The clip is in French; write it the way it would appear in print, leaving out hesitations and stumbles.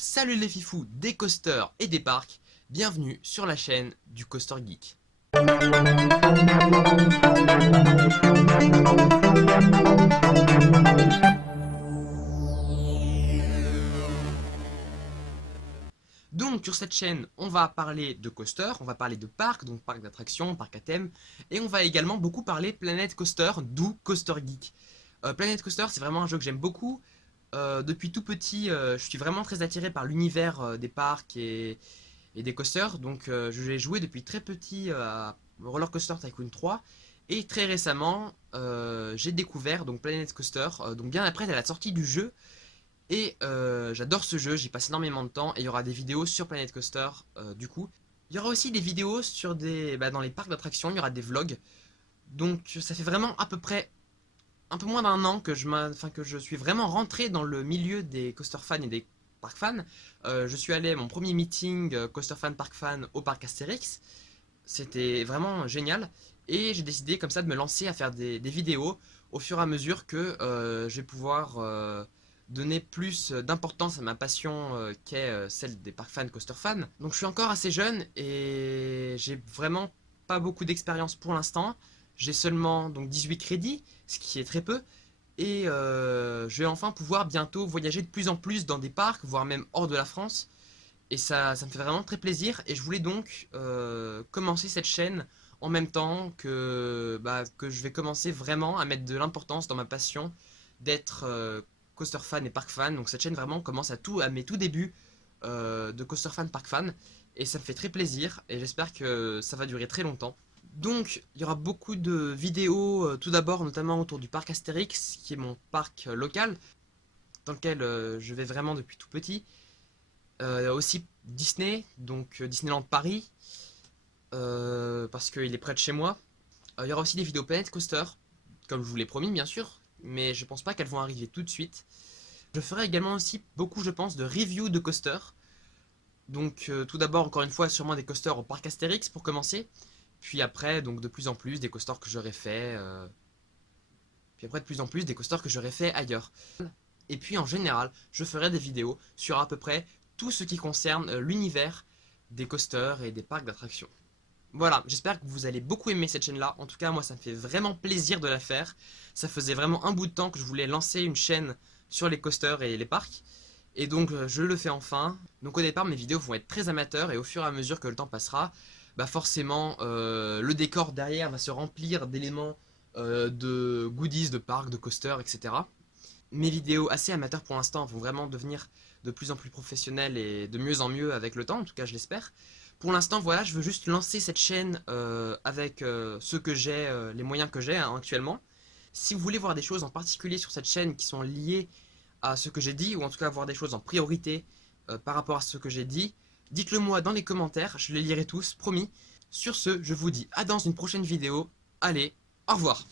Salut les fifous des coasters et des parcs, bienvenue sur la chaîne du Coaster Geek. Donc sur cette chaîne, on va parler de coaster, on va parler de parcs, donc parcs d'attractions, parcs à thème, et on va également beaucoup parler Planet Coaster, d'où Coaster Geek. Planet Coaster, c'est vraiment un jeu que j'aime beaucoup. Depuis tout petit, je suis vraiment très attiré par l'univers des parcs et des coasters. Donc j'ai joué depuis très petit à Roller Coaster Tycoon 3. Et très récemment, j'ai découvert donc Planet Coaster, donc bien après la sortie du jeu. Et j'adore ce jeu, j'y passe énormément de temps. Et il y aura des vidéos sur Planet Coaster du coup. Il y aura aussi des vidéos sur dans les parcs d'attractions, il y aura des vlogs. Donc ça fait vraiment à peu près un peu moins d'un an que que je suis vraiment rentré dans le milieu des coaster fans et des park fans. Je suis allé à mon premier meeting coaster fan park fan au parc Astérix. C'était vraiment génial. Et j'ai décidé comme ça de me lancer à faire des vidéos au fur et à mesure que je vais pouvoir donner plus d'importance à ma passion qu'est celle des park fans coaster fans. Donc je suis encore assez jeune et j'ai vraiment pas beaucoup d'expérience pour l'instant. J'ai seulement donc 18 crédits, ce qui est très peu. Et je vais enfin pouvoir bientôt voyager de plus en plus dans des parcs, voire même hors de la France. Et ça me fait vraiment très plaisir. Et je voulais donc commencer cette chaîne en même temps que je vais commencer vraiment à mettre de l'importance dans ma passion d'être coaster fan et park fan. Donc cette chaîne vraiment commence à mes tout débuts de coaster fan, park fan. Et ça me fait très plaisir et j'espère que ça va durer très longtemps. Donc, il y aura beaucoup de vidéos, tout d'abord, notamment autour du parc Astérix, qui est mon parc local, dans lequel je vais vraiment depuis tout petit. Aussi Disney, donc Disneyland Paris, parce qu'il est près de chez moi. Il y aura aussi des vidéos Planet Coaster, comme je vous l'ai promis, bien sûr, mais je pense pas qu'elles vont arriver tout de suite. Je ferai également aussi beaucoup, je pense, de reviews de coasters. Donc, tout d'abord, encore une fois, sûrement des coasters au parc Astérix pour commencer. Puis après, donc de plus en plus, des coasters que j'aurais fait. Puis après, de plus en plus, des coasters que j'aurais fait ailleurs. Et puis en général, je ferai des vidéos sur à peu près tout ce qui concerne l'univers des coasters et des parcs d'attractions. Voilà, j'espère que vous allez beaucoup aimer cette chaîne-là. En tout cas, moi, ça me fait vraiment plaisir de la faire. Ça faisait vraiment un bout de temps que je voulais lancer une chaîne sur les coasters et les parcs. Et donc, je le fais enfin. Donc au départ, mes vidéos vont être très amateurs et au fur et à mesure que le temps passera, bah forcément, le décor derrière va se remplir d'éléments de goodies, de parcs, de coasters, etc. Mes vidéos assez amateurs pour l'instant vont vraiment devenir de plus en plus professionnelles et de mieux en mieux avec le temps, en tout cas je l'espère. Pour l'instant, voilà, je veux juste lancer cette chaîne avec ce que j'ai, les moyens que j'ai actuellement. Si vous voulez voir des choses en particulier sur cette chaîne qui sont liées à ce que j'ai dit, ou en tout cas voir des choses en priorité par rapport à ce que j'ai dit, dites-le moi dans les commentaires, je les lirai tous, promis. Sur ce, je vous dis à dans une prochaine vidéo. Allez, au revoir.